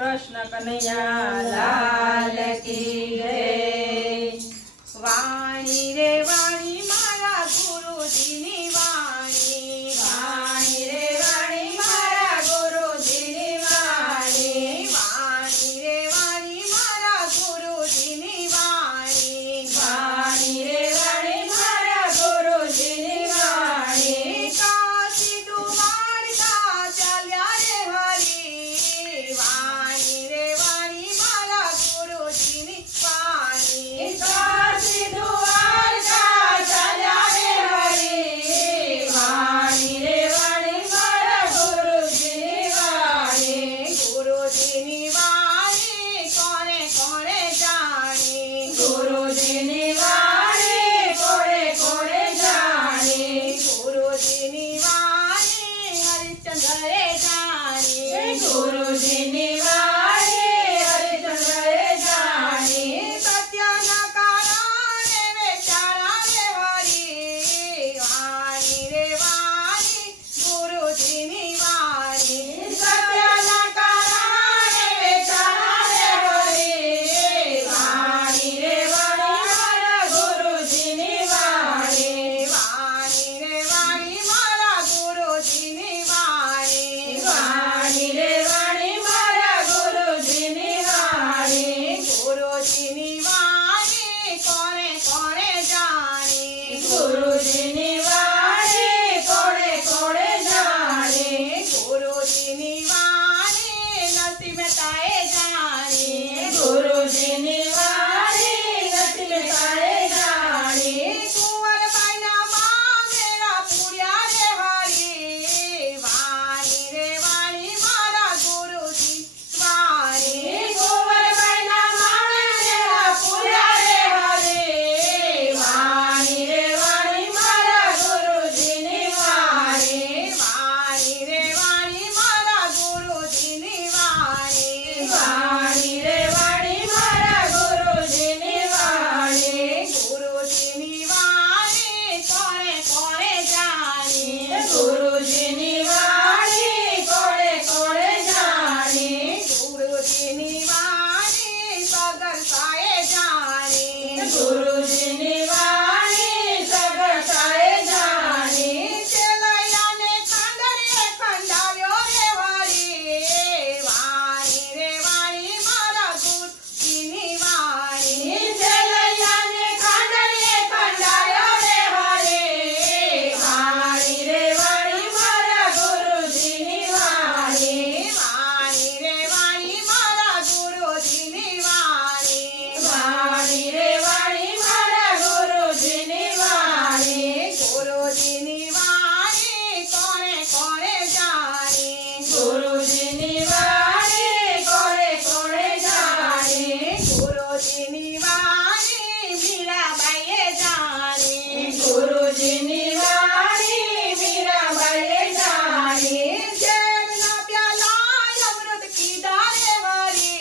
कृष्ण कन्हैया लाल की जय। वाणी रे वाणी मारा गुरुजीनी वाणी, वाणी रे वाणी मारा गुरुजीनी वाणी, वाणी रे वाणी मारा गुरुजीनी वाणी, वाणी रे वाणी मारा गुरुजीनी वाणी। काशी द्वारका चाल्या रे हरी, वाणी रे वाणी मारा गुरुजीनी वाणी। काशी द्वारका चाल्या रे हरी, वाणी रे वाणी मारा गुरुजीनी वाणी। गुरुजीनी वाणी कोणे कोणे जाणी, गुरुजीनी वाणी कोणे कोणे जाणी। गुरुजीनी वाणी हरिश्चंद्र रे जाणी, गुरुजीनी वाणी हरिश्चंद्र रे जाणी। सत्याना कारणे वेचाळा रे हरी, वाणी रे वाणी गुरुजीनी वाणी। सत्याना कारणे वेचाळा रे हरी, वाणी रे वाणी मारा गुरुजीनी वाणी, वाणी रे वाणी मारा गुरुजीनी वाणी, वाणी रे वाणी मारा गुरुजीनी वाणी। गुरुजीनी वाणी कोणे कोणे जाणी, गुरुजीनी वाणी कोणे कोणे जाणी। गुरुजीनी वाणी नरसिंह मेहताए जाणी, गुरुजीनी वाणी नरसिंह मेहताए जाणी। कुंवरबाईना मामेरा पुर्या रे हरी, वाणी रे वाणी मारा गुरुजी वाणी। कुंवरबाईना मामेरा पुर्या रे हरी, वाणी रे वाणी मारा गुरुजीनी वाणी, वाणी रे वाणी मारा गुरुजीनी वाणी, वाणी रे वाणी मारा गुरुजीनी वाणी। गुरुजीनी वाणी कोणे कोणे जाणी, गुरुजीनी वाणी कोणे कोणे जाणी। गुरुजीनी वाणी सगळसाए जाणी, गुरुजीनी वाणी सगळसाए जाणी। चेलैयाने खांडरे खंडाव्यो रे हरी, वाणी रे वाणी मारा गुरुजीनी वाणी। चेलैयाने खांडरे खंडाव्यो रे हरी, वाणी रे वाणी मारा गुरुजीनी वाणी, वाणी रे वाणी मारा गुरुजीनी वाणी, वाणी रे वाणी मारा गुरुजीनी वाणी। गुरुजीनी वाणी कोणे कोणे जाणी, गुरुजीनी वाणी कोणे कोणे जाणी। गुरुजीनी वाणी मीराबाईए जाणी, गुरुजीनी वाणी मीराबाईए जाणी। जेवना प्याला अमृत कीधा रे हरी,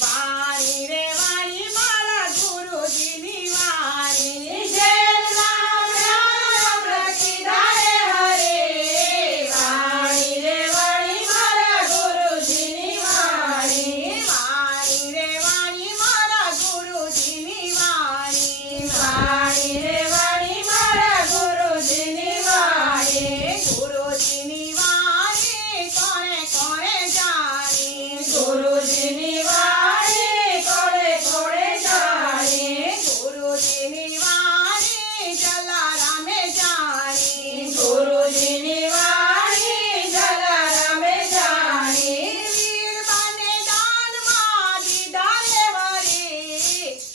वाणी रे वाणी मारा गुरुजीनी वाणी। जेवना प्याला अमृत कीधा रे हरी, वाणी रे वाणी मारा गुरुजीनी वाणी, वाणी रे वाणी मारा गुरुजीनी वाणी, वाणी रे वाणी मारा गुरुजीनी वाणी। गुरुजीनी वाणी कोणे कोणे जाणी, गुरुजीनी वाणी कोणे कोणे जाणी। गुरुजीनी वाणी जलारामे जाणी, गुरुजीनी वाणी जलारामे जाणी। वीरबाने दान मा दीदा रे हरी,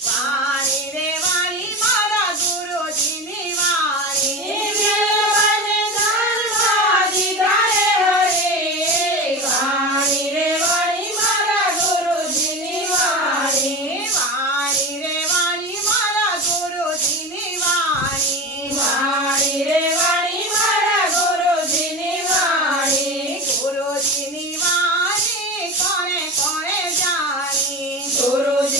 वाणी रे वाणी मारा गुरुजीनी वाणी। वीरबाने दान मा दीदा रे हरी, वाणी रे वाणी मारा गुरुजीनी वाणी, वाणी रे वाणी मारा गुरुजीनी वाणी, वाणी रे वाणी मारा गुरुजीनी वाणी। गुरुजीनी वाणी कोणे कोणे जाणी, गुरुजी